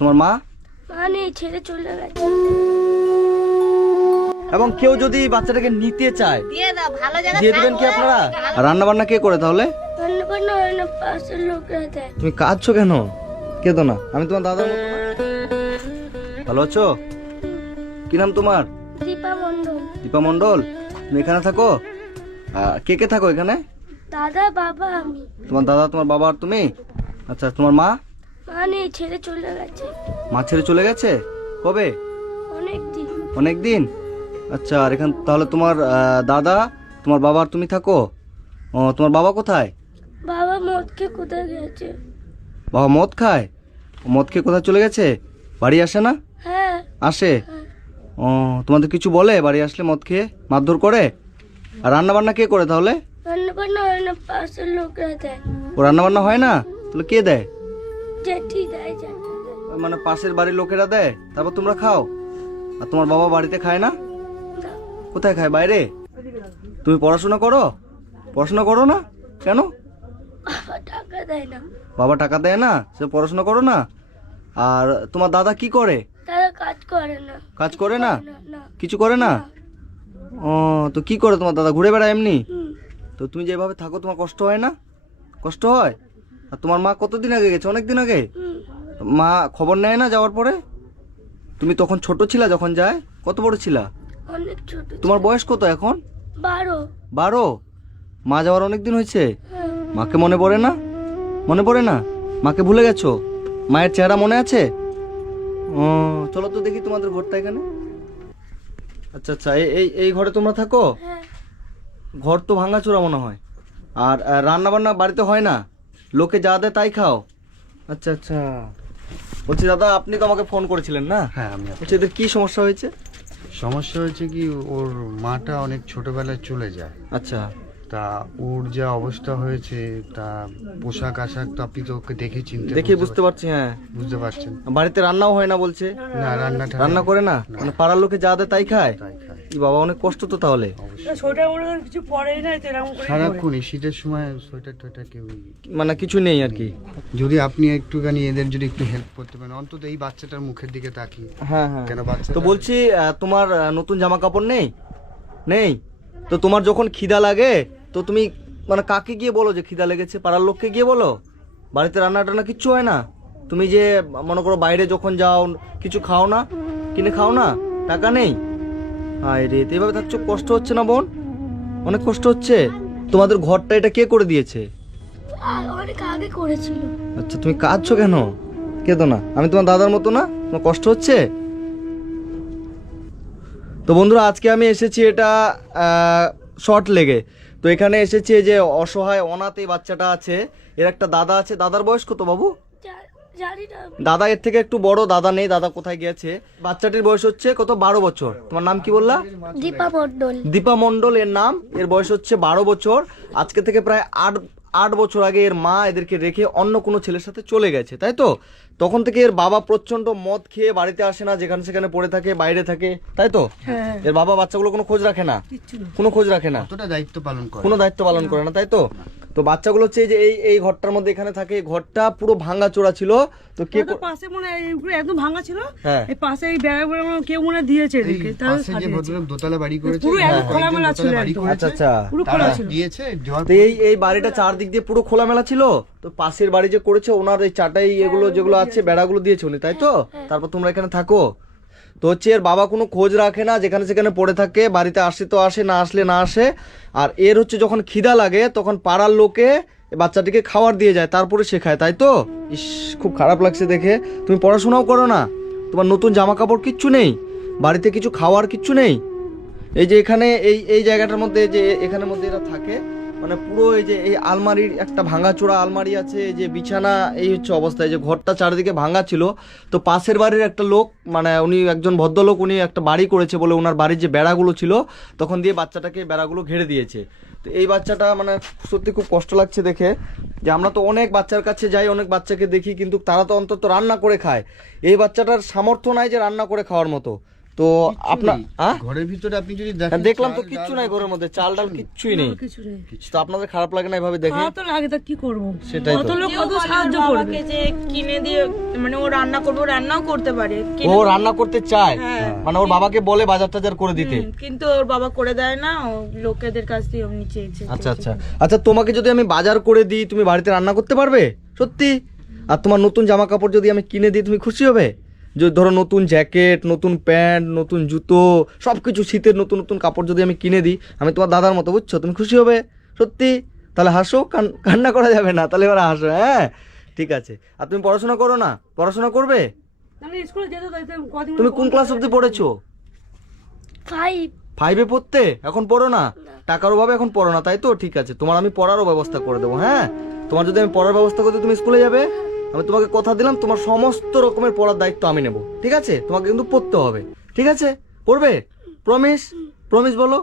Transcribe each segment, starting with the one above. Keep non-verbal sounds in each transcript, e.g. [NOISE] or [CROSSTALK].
তোমার মা? মানে ছেড়ে চলে গেছে। এবং কেউ যদি বাচ্চাটাকে নিতে চায় দিয়ে দাও ভালো জায়গা দিয়ে দিবেন কি আপনারা? আর রান্না বান্না কে করে তাহলে? হয় তুমি কাঁদছো কেন? কেঁদো না। আমি তোমার দাদার মতো ভালো আছো? কি নাম তোমার? দীপা মন্ডল দীপা মণ্ডল তুমি এখানে থাকো? কে কে থাকো এখানে? দাদা বাবা আমি। তোমার দাদা তোমার বাবা আর তুমি? আচ্ছা তোমার মা? মানে ছেড়ে চলে গেছে। মা ছেড়ে চলে গেছে? কবে? অনেক দিন। অনেক দিন? আচ্ছা আর এখান তাহলে তোমার দাদা তোমার বাবা আর তুমি থাকো? ও তোমার বাবা কোথায়? বাবা মদকে কোথায় গেছে? বাবা মদ খায়? মদ খেয়ে কোথায় চলে গেছে? বাড়ি আসে না? হ্যাঁ। আসে? হ্যাঁ। ও তোমাদের কিছু বলে বাড়ি আসলে মদ খেয়ে? মারধর করে? আর রান্না বান্না কে করে তাহলে? রান্না বান্না হয় না পাশের লোকরা দেয়। ও রান্না বান্না হয় না? তাহলে কে দেয়? জেঠি দেয় জেঠি মানে পাশের বাড়ির লোকেরা দেয়? তারপর তোমরা খাও? আর তোমার বাবা বাড়িতে খায় না? কোথায় খায়? বাইরে? তুমি পড়াশোনা করো? পড়াশোনা করো না? কেন? বাবা টাকা দেয় না। বাবা টাকা দেয় না? সে পড়াশোনা করো না? আর তোমার দাদা কি করে? কাজ করে না। কাজ করে না? কিছু করে না? ও তো কি করে তোমার দাদা? ঘুরে বেড়ায় এমনি? তো তুমি যেভাবে থাকো তোমার কষ্ট হয় না? কষ্ট হয়? আর তোমার মা কতদিন আগে গেছে? অনেক দিন আগে? মা খবর নেয় না যাওয়ার পরে? তুমি তখন ছোট ছিলা যখন যায়? কত বড় ছিলা? অনেক ছোট তোমার বয়স কত এখন? বারো। বারো? মা যাওয়ার অনেক দিন হয়েছে? হ্যাঁ। মাকে মনে পড়ে না? মনে পড়ে না? মাকে ভুলে গেছো? মায়ের চেহারা মনে আছে? ও চলো তো দেখি তোমাদের ঘরটা এখানে। আচ্ছা আচ্ছা এই এই এই ঘরে তোমরা থাকো? হ্যাঁ। ঘর তো ভাঙাচোরা মনে হয়। আর রান্না বান্না বাড়িতে হয় না? লোকে যা দেয় তাই খাও। আচ্ছা আচ্ছা। বলছি দাদা আপনি তো আমাকে ফোন করেছিলেন না? হ্যাঁ আমি বলছি এদের কি সমস্যা হয়েছে? সমস্যা হয়েছে কি ওর মাটা অনেক ছোটবেলায় চলে যায়। আচ্ছা। তা ওর যা অবস্থা হয়েছে তা পোশাক আশাক তো আপনি তো ওকে দেখে চিনতে দেখে বুঝতে পারছি হ্যাঁ। বুঝতে পারছেন। বাড়িতে রান্নাও হয় না বলছে? না রান্নাটা রান্না করে না? মানে পাড়ার লোকে যা দেয় তাই খায়? তাই খায়। ই বাবা অনেক কষ্ট তো তাহলে? সারাক্ষণই শীতের সময় সোয়েটার টোয়েটার কেউ মানে কিছু নেই আর কি? যদি আপনি একটুখানি এদের যদি একটু হেল্প করতে পারেন অন্তত এই বাচ্চাটার মুখের দিকে তাকিয়ে। হ্যাঁ হ্যাঁ। কেন বাচ্চা তো বলছি আহ, তোমার আহ, নতুন জামা কাপড় নেই? নেই? তো তোমার যখন খিদা লাগে তো তুমি মানে কাকে গিয়ে বলো যে খিদা লেগেছে? পাড়ার লোককে গিয়ে বলো? বাড়িতে রান্না টান্না কিচ্ছু হয় না? তুমি যে মনে করো বাইরে যখন যাও কিছু খাও না? কিনে খাও না? টাকা নেই? হায় রে তো এভাবে থাকছো কষ্ট হচ্ছে না বোন? অনেক কষ্ট হচ্ছে? তোমাদের ঘরটা এটা কে করে দিয়েছে? অনেক আগে করেছিল? আচ্ছা তুমি কাঁদছো কেন? কেঁদো না আমি তোমার দাদার মতো না? তোমার কষ্ট হচ্ছে? তো বন্ধুরা আজকে আমি এসেছি এটা শর্ট লেগে। তো এখানে এসেছি যে অসহায় অনাথ এই বাচ্চাটা আছে। এর একটা দাদা আছে। দাদার বয়স কত বাবু? দাদা এর থেকে একটু বড় দাদা নেই দাদা কোথায় গেছে বাচ্চাটির বয়স হচ্ছে কত? বারো বছর। তোমার নাম কি বললা? দীপা মন্ডল দীপা মণ্ডল এর নাম। এর বয়স হচ্ছে বারো বছর। আজকে থেকে প্রায় আট আট বছর আগে এর মা এদেরকে রেখে অন্য কোনো ছেলের সাথে চলে গেছে তাই তো? তখন থেকে এর বাবা প্রচণ্ড মদ খেয়ে বাড়িতে আসে না যেখানে সেখানে পড়ে থাকে বাইরে থাকে তাই তো? এর বাবা বাচ্চাগুলো কোনো খোঁজ রাখে না। কোনো খোঁজ রাখে না। দায়িত্ব পালন করে? কোনো দায়িত্ব পালন করে না তাই তো? তো বাচ্চাগুলো হচ্ছে এই যে এই এই ঘরটার মধ্যে এখানে থাকে ঘরটা পুরো ভাঙা চোরা ছিল। তো কে পাশে মনে হয় একদম ভাঙা ছিল। হ্যাঁ। এই পাশে এই বেড়া বেড়া মনে কেউ মনে দিয়েছে তাহলে পাশে যে ভদ্রলোক দোতলা বাড়ি করেছে পুরো একদম খোলামেলা ছিল দোতলা বাড়ি একদম। করেছে, আচ্ছা আচ্ছা। পুরো খোলা ছিল। দিয়েছে তো এই এই বাড়িটা চারদিক দিয়ে পুরো খোলামেলা ছিল? তো পাশের বাড়ি যে করেছে ওনার এই চাটাই এগুলো যেগুলো আছে বেড়াগুলো দিয়েছে উনি তাই তো? তারপর তোমরা এখানে থাকো। তো হচ্ছে এর বাবা কোনো খোঁজ রাখে না, যেখানে সেখানে পড়ে থাকে, বাড়িতে আসে তো আসে, না আসলে না আসে। আর এর হচ্ছে যখন খিদা লাগে, তখন পাড়ার লোকে বাচ্চাটিকে খাবার দিয়ে যায়, তারপরে শেখায় তাই তো? ইস, খুব খারাপ লাগছে দেখে। তুমি পড়াশোনাও করো না, তোমার নতুন জামা কাপড় কিচ্ছু নেই, বাড়িতে কিছু খাওয়ার কিচ্ছু নেই। এই যে এখানে, এই এই জায়গাটার মধ্যে যে এখানের মধ্যে এরা থাকে মানে পুরো এই যে এই আলমারির একটা ভাঙাচোরা আলমারি আছে, এই যে বিছানা, এই হচ্ছে অবস্থা। এই যে ঘরটা চারিদিকে ভাঙা ছিল, তো পাশের বাড়ির একটা লোক মানে উনি একজন ভদ্রলোক, উনি একটা বাড়ি করেছে বলে ওনার বাড়ির যে বেড়াগুলো ছিল, তখন দিয়ে বাচ্চাটাকে বেড়াগুলো ঘেরে দিয়েছে। তো এই বাচ্চাটা মানে সত্যি খুব কষ্ট লাগছে দেখে। যে আমরা তো অনেক বাচ্চার কাছে যাই, অনেক বাচ্চাকে দেখি, কিন্তু তারা তো অন্তত রান্না করে খায়। এই বাচ্চাটার সামর্থ্য নাই যে রান্না করে খাওয়ার মতো। তো আপনার হ্যাঁ? ঘরের ভিতরে আপনি যদি হ্যাঁ, দেখেন দেখলাম তো কিচ্ছু নাই ঘরের মধ্যে চাল ডাল কিচ্ছুই নেই। তো আপনাদের খারাপ লাগে না এভাবে দেখে? তো লাগে তা কি করব? সেটাই তো। লোক কত সাহায্য ওর করবে? যে কিনে দিয়ে মানে ও রান্না করবে রান্নাও করতে পারে। ও রান্না করতে চায়। হ্যাঁ। মানে ওর বাবাকে বলে বাজার টাজার করে দিতে। কিন্তু ওর বাবা করে দেয় না ও লোকেদের কাছ এমনি চেয়েছে আচ্ছা আচ্ছা। আচ্ছা তোমাকে যদি আমি বাজার করে দিই তুমি বাড়িতে রান্না করতে পারবে? সত্যি? আর তোমার নতুন জামা কাপড় যদি আমি কিনে দিই তুমি খুশি হবে? যদি ধরো নতুন জ্যাকেট নতুন প্যান্ট নতুন জুতো সব কিছু শীতের নতুন নতুন কাপড় যদি আমি কিনে দিই আমি তোমার দাদার মতো বুঝছ? তুমি খুশি হবে? সত্যি? তাহলে হাসো কান- কান্না করা যাবে না তাহলে এবার হাসো হ্যাঁ? ঠিক আছে। আর তুমি পড়াশোনা করো না? পড়াশোনা করবে? তুমি কোন ক্লাস অবধি পড়েছো? ফাইভ ফাইভে পড়তে? এখন পড়ো না। টাকার অভাবে এখন পড়ো না তাই তো? ঠিক আছে তোমার আমি পড়ারও ব্যবস্থা করে দেবো হ্যাঁ? তোমার যদি আমি পড়ার ব্যবস্থা করতে তুমি স্কুলে যাবে? আমি তোমাকে কথা দিলাম তোমার সমস্ত রকমের পড়ার দায়িত্ব আমি নেব। ঠিক আছে? তোমাকে কিন্তু পড়তে হবে। ঠিক আছে? পড়বে? প্রমিস প্রমিস বলো?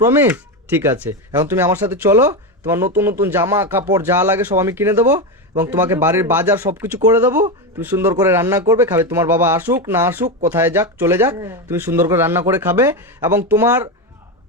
প্রমিস ঠিক আছে। এখন তুমি আমার সাথে চলো তোমার নতুন নতুন জামা কাপড় যা লাগে সব আমি কিনে দেবো এবং তোমাকে বাড়ির বাজার সব কিছু করে দেবো। তুমি সুন্দর করে রান্না করবে খাবে তোমার বাবা আসুক না আসুক কোথায় যাক চলে যাক। তুমি সুন্দর করে রান্না করে খাবে এবং তোমার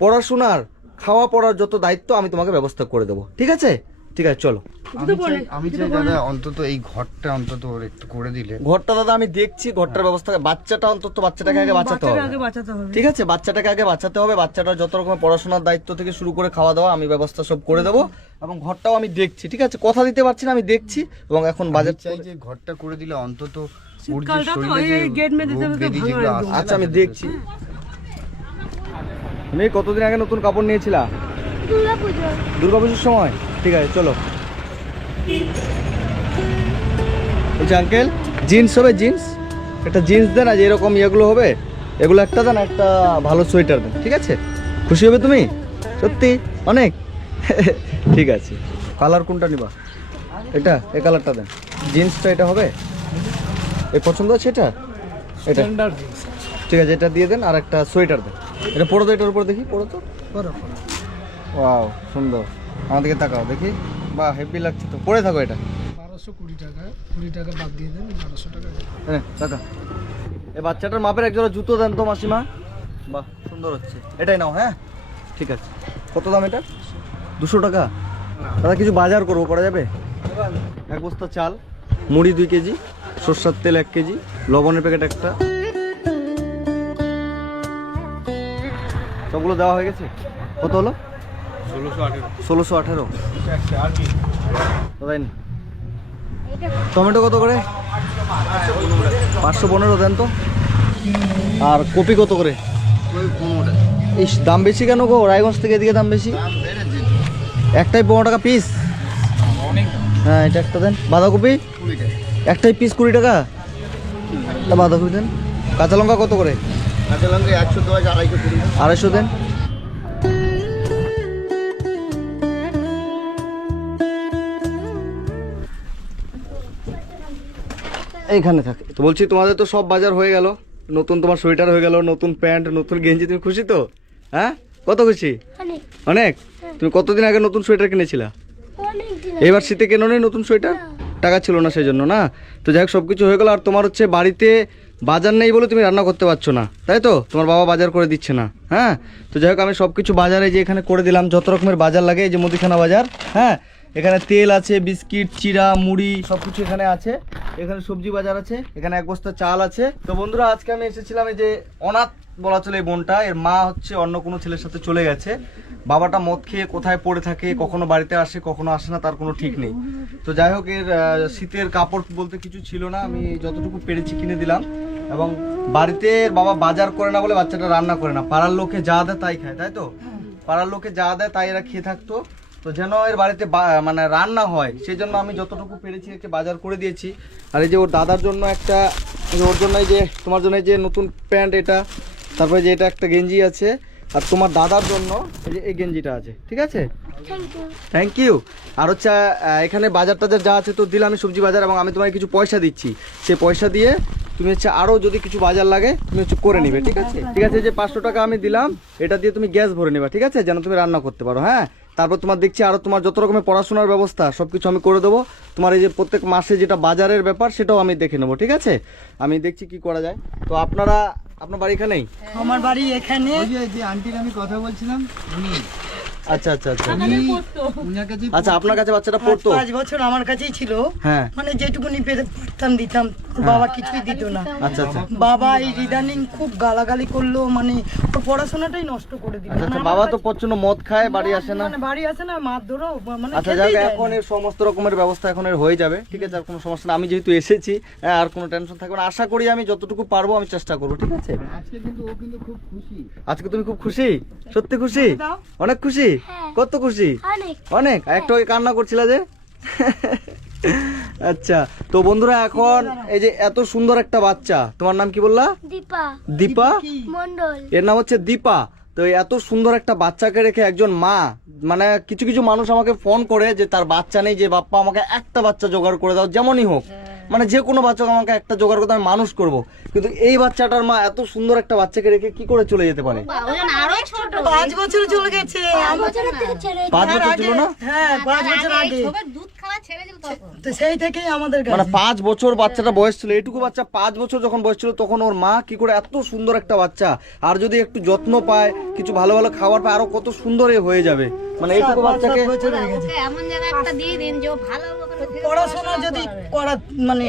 পড়াশোনার খাওয়া পড়ার যত দায়িত্ব আমি তোমাকে ব্যবস্থা করে দেবো। ঠিক আছে? ঠিক আছে চলো। আমি চাই- আমি দাদা অন্তত এই ঘরটা অন্তত ওর একটু করে দিলে। ঘরটা দাদা আমি দেখছি ঘরটার ব্যবস্থা বাচ্চাটা অন্তত বাচ্চাটাকে আগে বাঁচাতে হবে। আগে বাঁচাতে হবে। ঠিক আছে বাচ্চাটাকে আগে বাঁচাতে হবে। বাচ্চাটার যত রকমের পড়াশোনার দায়িত্ব থেকে শুরু করে খাওয়া দাওয়া আমি ব্যবস্থা সব করে দেবো। এবং ঘরটাও আমি দেখছি ঠিক আছে? কথা দিতে পারছি না আমি দেখছি। এবং এখন বাজার চাই যে ঘরটা করে দিলে অন্তত আচ্ছা আমি দেখছি। তুমি কতদিন আগে নতুন কাপড় নিয়েছিলা? দুর্গা দুর্গাপুজোর সময়? ঠিক আছে চলো। বলছি আঙ্কেল জিন্স হবে জিন্স একটা জিন্স দেন আর এরকম ইয়েগুলো হবে এগুলো একটা দেন একটা ভালো সোয়েটার দেন ঠিক আছে? খুশি হবে তুমি? সত্যি? অনেক? [LAUGHS] ঠিক আছে। কালার কোনটা নিবা? এটা এই কালারটা দেন। জিন্সটা এটা হবে? এ পছন্দ আছে এটা? এটা। ঠিক আছে এটা দিয়ে দেন আর একটা সোয়েটার দেন। এটা পড়ো তো এটার উপর দেখি পড়ো তো। পড়ো ওয়াও সুন্দর। আমার দিকে তাকাও দেখি। বাহ হেভি লাগছে তো। পড়ে থাকো এটা। বারোশো কুড়ি টাকা কুড়ি টাকা বাদ দিয়ে দেন বারোশো টাকা হ্যাঁ টাকা এই বাচ্চাটার মাপের একজোড়া জুতো দেন তো মাসিমা। বাহ সুন্দর হচ্ছে। এটাই নাও হ্যাঁ? ঠিক আছে। কত দাম এটা? দুশো টাকা? দাদা কিছু বাজার করব করা যাবে? এক বস্তা চাল মুড়ি দুই কেজি সর্ষার তেল এক কেজি লবণের প্যাকেট একটা। সবগুলো দেওয়া হয়ে গেছে? কত হলো? ষোলোশো আঠেরো। দাদা নিন। টমেটো কত করে? পাঁচশো পনেরো দেন তো। আর কপি কত করে? ইস দাম বেশি কেন গো? রায়গঞ্জ থেকে এদিকে দাম বেশি? একটাই পনেরো টাকা পিস হ্যাঁ এটা একটা দেন। বাঁধাকপি? একটাই পিস কুড়ি টাকা? তা বাঁধাকপি দেন। কাঁচা লঙ্কা কত করে? কাঁচা লঙ্কা একশো দশ আড়াইশো দেন। এইখানে থাকে। তো বলছি তোমাদের তো সব বাজার হয়ে গেল। নতুন তোমার সোয়েটার হয়ে গেল নতুন প্যান্ট নতুন গেঞ্জি। তুমি খুশি তো? হ্যাঁ? কত খুশি? অনেক। অনেক? তুমি কতদিন আগে নতুন সোয়েটার কিনেছিলা? এবার শীতে কেন নেই নতুন সোয়েটার? টাকা ছিল না সেই জন্য না? তো যাই হোক সব কিছু হয়ে গেল আর তোমার হচ্ছে বাড়িতে বাজার নেই বলে তুমি রান্না করতে পারছ না। তাই তো? তোমার বাবা বাজার করে দিচ্ছে না হ্যাঁ? তো যাই হোক আমি সব কিছু বাজারে যে এখানে করে দিলাম যত রকমের বাজার লাগে এই যে মুদিখানা বাজার হ্যাঁ? এখানে তেল আছে বিস্কিট চিরা মুড়ি সব কিছু এখানে আছে। এখানে সবজি বাজার আছে, এখানে এক বস্তা চাল আছে। তো বন্ধুরা, আজকে আমি এসেছিলাম এই যে অনাথ বলা চলে এই বোনটা, এর মা হচ্ছে অন্য কোনো ছেলের সাথে চলে গেছে। বাবাটা মদ খেয়ে কোথায় পড়ে থাকে, কখনো বাড়িতে আসে, কখনো আসে না, তার কোনো ঠিক নেই। তো যাই হোক, এর শীতের কাপড় বলতে কিছু ছিল না, আমি যতটুকু পেরেছি কিনে দিলাম। এবং বাড়িতে বাবা বাজার করে না বলে বাচ্চাটা রান্না করে না। পাড়ার লোকে যা দেয় তাই খায়, তাই তো? পাড়ার লোকে যা দেয় তাই এরা খেয়ে থাকতো। তো যেন এর বাড়িতে মানে রান্না হয় সেই জন্য আমি যতটুকু পেরেছি একে বাজার করে দিয়েছি। আর এই যে ওর দাদার জন্য একটা ওর জন্য এই যে তোমার জন্য এই যে নতুন প্যান্ট এটা তারপরে যে এটা একটা গেঞ্জি আছে আর তোমার দাদার জন্য এই যে এই গেঞ্জিটা আছে ঠিক আছে? থ্যাংক ইউ আর হচ্ছে এখানে বাজার টাজার যা আছে তো দিলাম আমি সবজি বাজার এবং আমি তোমাকে কিছু পয়সা দিচ্ছি। সেই পয়সা দিয়ে তুমি হচ্ছে আরও যদি কিছু বাজার লাগে তুমি হচ্ছে করে নিবে ঠিক আছে? ঠিক আছে যে পাঁচশো টাকা আমি দিলাম এটা দিয়ে তুমি গ্যাস ভরে নেবে ঠিক আছে? যেন তুমি রান্না করতে পারো হ্যাঁ? তারপর তোমার দেখছি আরও তোমার যত রকমের পড়াশোনার ব্যবস্থা সব কিছু আমি করে দেবো। তোমার এই যে প্রত্যেক মাসে যেটা বাজারের ব্যাপার সেটাও আমি দেখে নেব ঠিক আছে? আমি দেখছি কি করা যায়। তো আপনারা আপনার বাড়ি এখানেই? আমার বাড়ি এখানে। যে আন্টির আমি কথা বলছিলাম আচ্ছা আচ্ছা আচ্ছা। আচ্ছা আপনার কাছে বাচ্চাটা পড়তো? পাঁচ বছর আমার কাছেই ছিল। হ্যাঁ। মানে যেটুকুনি পেতে পারতাম দিতাম। বাবা কিছুই দিত না। আচ্ছা আচ্ছা। বাবা এই রিদানিং খুব গালাগালি করল মানে ওর পড়াশোনাটাই নষ্ট করে দিল। আচ্ছা আচ্ছা বাবা তো প্রচণ্ড মদ খায় বাড়ি আসে না। মানে বাড়ি আসে না মার ধরো মানে আচ্ছা যাক এখন এর সমস্ত রকমের ব্যবস্থা এখন এর হয়ে যাবে ঠিক আছে? আর কোনো সমস্যা না আমি যেহেতু এসেছি হ্যাঁ, আর কোনো টেনশন থাকবে না। আশা করি আমি যতটুকু পারব আমি চেষ্টা করব ঠিক আছে? আজকে কিন্তু ও কিন্তু খুব খুশি। আজকে তুমি খুব খুশি? সত্যি খুশি? অনেক খুশি? হ্যাঁ। কত খুশি? অনেক। অনেক? একটু কান্না করছিলে যে? আচ্ছা তো বন্ধুরা এখন এই যে এত সুন্দর একটা বাচ্চা তোমার নাম কি বললা? দীপা। দীপা? মন্ডল। এর নাম হচ্ছে দীপা। তো এই এত সুন্দর একটা বাচ্চাকে রেখে একজন মা মানে কিছু কিছু মানুষ আমাকে ফোন করে যে তার বাচ্চা নেই যে বাপ্পা আমাকে একটা বাচ্চা জোগাড় করে দাও যেমনই হোক। মানে যে কোনো বাচ্চাকে আমাকে একটা জোগাড় করতে আমি মানুষ করব। কিন্তু এই বাচ্চাটার মা এত সুন্দর একটা বাচ্চাকে রেখে কি করে চলে যেতে পারে? পাঁচ বছর চলে গেছে। আমার- বছরের থেকে ছেড়ে পাঁচ বছর ছিল না? হ্যাঁ পাঁচ বছর আগে তো সেই থেকেই আমাদের মানে পাঁচ বছর বাচ্চাটা বয়স ছিল এটুকু বাচ্চা পাঁচ বছর যখন বয়স ছিল তখন ওর মা কি করে এত সুন্দর একটা বাচ্চা আর যদি একটু যত্ন পায় কিছু ভালো ভালো খাবার পায় আরও কত সুন্দর এ হয়ে যাবে। মানে এইটুকু বাচ্চাকে এমন জায়গায় একটা দিয়ে দিন যে ভালো পড়াশোনা যদি করা মানে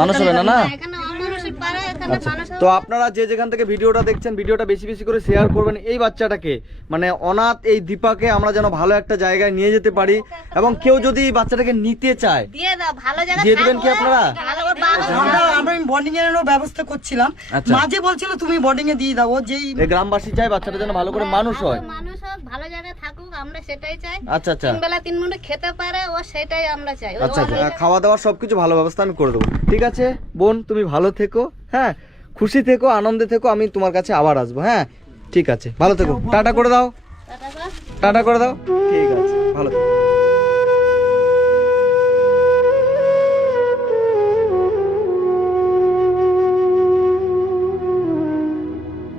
মানুষ হবে না। না না? এখানে অমানুষই পারে এখানে আচ্ছা মানুষ তো আপনারা যে যেখান থেকে ভিডিওটা দেখছেন ভিডিওটা বেশি বেশি করে শেয়ার করবেন এই বাচ্চাটাকে। মানে অনাথ এই দীপাকে আমরা যেন ভালো একটা জায়গায় নিয়ে যেতে পারি এবং কেউ যদি এই বাচ্চাটাকে নিতে চায় দিয়ে দিবেন কি আপনারা? আমরা আমরা এর ব্যবস্থা করছিলাম। আচ্ছা। মাঝে বলছিল তুমি বোর্ডিং এ দিয়ে দাও যেই গ্রামবাসী চায় বাচ্চাটা যেন ভালো করে মানুষ হয়। মানুষ হোক ভালো জায়গায় থাকুক আমরা সেটাই চাই। আচ্ছা আচ্ছা। তিন বেলা তিন মিনিট খেতে পারে ও সেটাই আমরা চাই। আচ্ছা আচ্ছা। খাওয়া দাওয়ার সবকিছু ভালো ব্যবস্থা আমি করে দেবো। ঠিক আছে? বোন তুমি ভালো থেকো হ্যাঁ? খুশি থেকো আনন্দে থেকো আমি তোমার কাছে আবার আসব হ্যাঁ? ঠিক আছে। ভালো থেকো। টাটা করে দাও। টাটা করে দাও। ঠিক আছে ভালো থেকো।